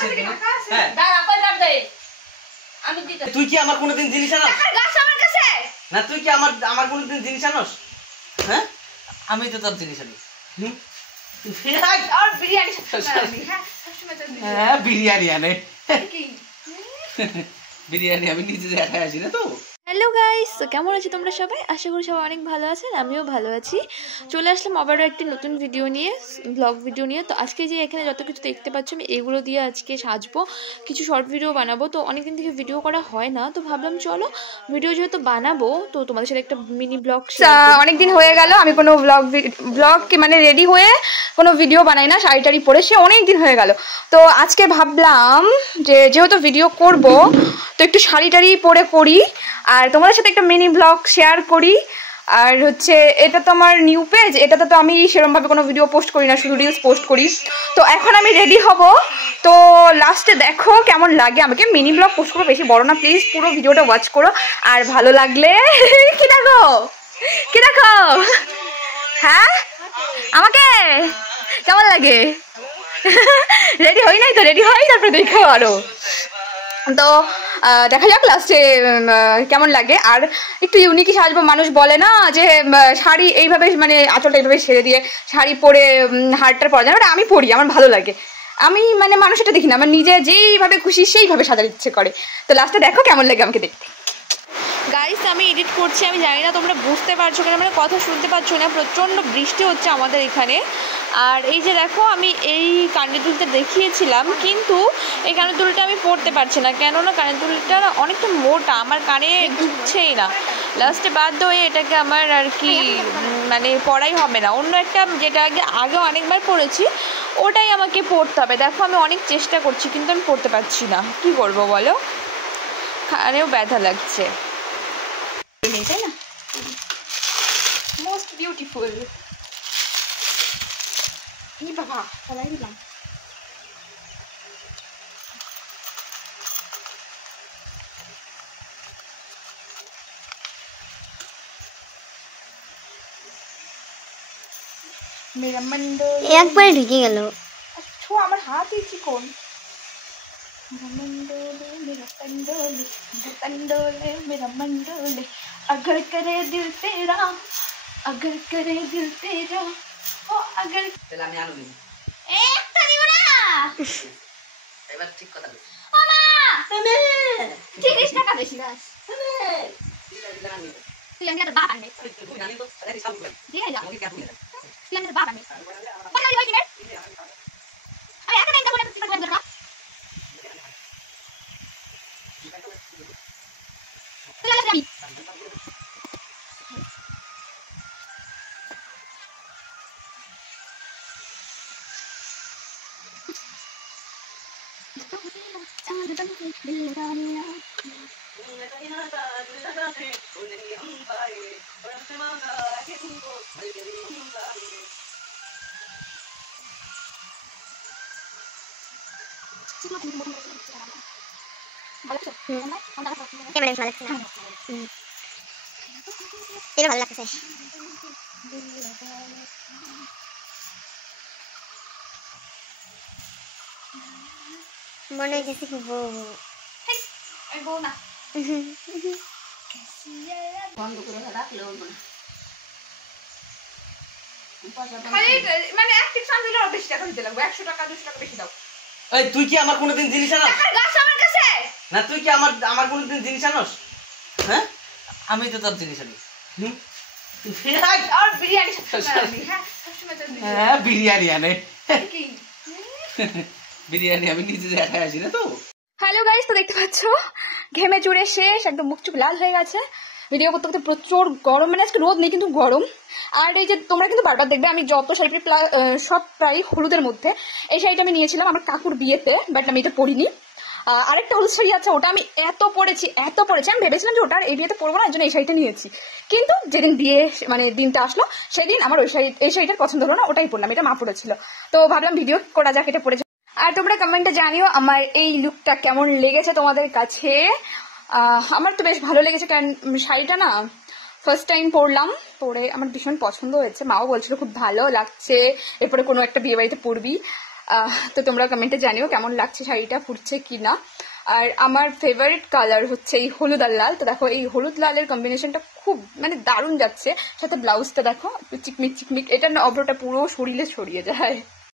কিসের জন্য? হ্যাঁ দাঁড়া কই দাঁড় দে আমি দিতে। তুই কি আমার কোনোদিন জিনিস আনস? টাকার গাছ আমার কাছে না। তুই কি আমার কোনোদিন জিনিস আনস? হ্যাঁ আমি তো তোর জিনিস আনি। আর বিরিয়ানি হ্যাঁ বিরিয়ানি আনে বিরিয়ানি আমি নিজে দেখাই আসি না তো। হ্যালো গাইস, তো কেমন আছো তোমরা সবাই? আশা করি সবাই অনেক ভালো আছেন, আমিও ভালো আছি। চলে আসলাম আবারও একটি নতুন ভিডিও নিয়ে, ব্লগ ভিডিও নিয়ে। তো আজকে যে এখানে যত কিছু দেখতে পাচ্ছ আমি এগুলো দিয়ে আজকে সাজবো, কিছু শর্ট ভিডিও বানাবো। তো অনেকদিন থেকে ভিডিও করা হয় না, তো ভাবলাম চলো ভিডিও যেহেতু বানাবো তো তোমাদের সাথে একটা মিনি ব্লগ। অনেকদিন হয়ে গেল আমি কোনো ব্লগ মানে রেডি হয়ে কোনো ভিডিও বানাই না, শাড়ি টাড়ি পরে, সে অনেক দিন হয়ে গেল। তো আজকে ভাবলাম যে যেহেতু ভিডিও করব তো একটু শাড়ি টাড়ি পরে করি আর তোমাদের সাথে একটা মিনি ব্লগ শেয়ার করি। আর হচ্ছে এটা তো আমার নিউ পেজ, এটাতে তো আমি সেরকমভাবে কোনো ভিডিও পোস্ট করি না, শুধু রিলস পোস্ট করি। তো এখন আমি রেডি হব, তো লাস্টে দেখো কেমন লাগে। আমাকে মিনি ব্লগ পোস্ট করো, বেশি বড় না, প্লিজ পুরো ভিডিওটা ওয়াচ করো। আর ভালো লাগলে কি দেখো কি দেখো হ্যাঁ আমাকে কেমন লাগে। রেডি হই নাই তো, রেডি হই তারপরে দেখো আরো। তো দেখা যাক লাস্টে কেমন লাগে। আর একটু ইউনিকই সাজবো, মানুষ বলে না যে শাড়ি এইভাবে মানে আঁচলটা এইভাবে ছেড়ে দিয়ে শাড়ি পরে হারটার পরা যায় না, আমি পরি, আমার ভালো লাগে। আমি মানে মানুষ এটা দেখি না, আমার নিজে যেইভাবে খুশি সেইভাবে সাজার ইচ্ছে করে। তো লাস্টে দেখো কেমন লাগে আমাকে দেখতে। গাইস আমি এডিট করছি, আমি জানি না তোমরা বুঝতে পারছো কিনা, মানে কথা শুনতে পাচ্ছ না, প্রচণ্ড বৃষ্টি হচ্ছে আমাদের এখানে। আর এই যে দেখো আমি এই কানের দুলটা দেখিয়েছিলাম, কিন্তু এই কানের দুলটা আমি পরতে পারছি না, কেননা কানের দুলটা অনেকটা মোটা, আমার কানে ঢুকছেই না। লাস্টে বাধ্য হয়ে এটাকে আমার আর কি মানে পরাই হবে না, অন্য একটা যেটা আগে অনেকবার পরেছি ওটাই আমাকে পরতে হবে। দেখো আমি অনেক চেষ্টা করছি কিন্তু আমি পরতে পারছি না, কি করবো বলো, কানেও ব্যথা লাগছে। তাই না, মোস্ট বিউটিফুল। বাবা ফলাই দিলাম। মেরা মন্ডল একবার ঢুকে গেল। আচ্ছা আমার হাতই চিকন। मेरा मंडोले मेरा पंडोले मेरा पंडोले मेरा मंडोले अगर करे दिल तेरा अगर करे दिल तेरा ओ अगर তাহলে আমি আনো দিই একটা দিব না এবার ঠিক কথা বল। ও মা তুমি 30 টাকা বেশি দাও তুমি সিলেন্ডার বাবা আনে তুই জানি তো আরে সব বল দিয়ে যা আমাকে কেন বলে সিলেন্ডার বাবা আনে বলা দিই কিনে আরে একটা টাকা বলে তুমি বল দাও ক্যামেরা ভালো লাগছে না, এটা ভালো লাগছে। মনে হচ্ছে কি বউ এই বউ না বন্ধ করে রাখলে হবে না। খালি মানে অ্যাক্টিভ সাউন্ড দিলে বেশি টাকা দিতে লাগবে, 100 টাকা 200 টাকা বেশি দাও। এই তুই কি আমার কোনোদিন জিনিস আনস? টাকার গাছ আমার কাছে না। তুই কি আমার কোনোদিন জিনিস আনস? হ্যাঁ আমি তো তোর জিনিস আনি। আর বিরিয়ানি সবসময় হ্যাঁ সবসময় তো হ্যাঁ বিরিয়ানি আনে কি বিরিয়ানি আমি নিজে দেখাই আসি না তো। হ্যালো গাইস, তো দেখতে পাচ্ছ ঘেমে চুড়ে শেষ, একদম মুখ চুখ লাল হয়ে গেছে। ভিডিও করতে করতে প্রচুর গরম, মানে আজকে রোদ নেই কিন্তু গরম। আর এই যে তোমরা কিন্তু বারবার দেখবে আমি যত শাড়ি সব প্রায় হলুদের মধ্যে। এই শাড়িটা আমি নিয়েছিলাম আমার কাকুর বিয়েতে, বাট আমি এটা পরিনি। আরেকটা হলুদ শাড়ি আছে, ওটা আমি এত পরেছি আমি ভেবেছিলাম যে ওটা এই বিয়েতে পরবো না, এই জন্য এই শাড়িটা নিয়েছি। কিন্তু যেদিন বিয়ে মানে দিনটা আসলো সেদিন আমার এই শাড়িটার পছন্দ হলো না, ওটাই পরলাম, এটা মা পরেছিল। তো ভাবলাম ভিডিও করা যাক, এটা পরে। আর তোমরা কমেন্টে জানিও আমার এই লুকটা কেমন লেগেছে তোমাদের কাছে। আমার তো বেশ ভালো লেগেছে, কারণ শাড়িটা না ফার্স্ট টাইম পরলাম, পরে আমার ভীষণ পছন্দ হয়েছে। মাও বলছিল খুব ভালো লাগছে, এরপরে কোনো একটা বিয়ে বাড়িতে পরবি। তো তোমরা কমেন্টে জানিও কেমন লাগছে শাড়িটা, ফুটছে কি না। আর আমার ফেভারিট কালার হচ্ছে এই হলুদ আর লাল। তো দেখো এই হলুদ লালের কম্বিনেশনটা খুব মানে দারুণ যাচ্ছে, সাথে ব্লাউজটা দেখো চিকমিক চিকমিক, এটা না অব্রটা পুরো শরীরে ছড়িয়ে যায়।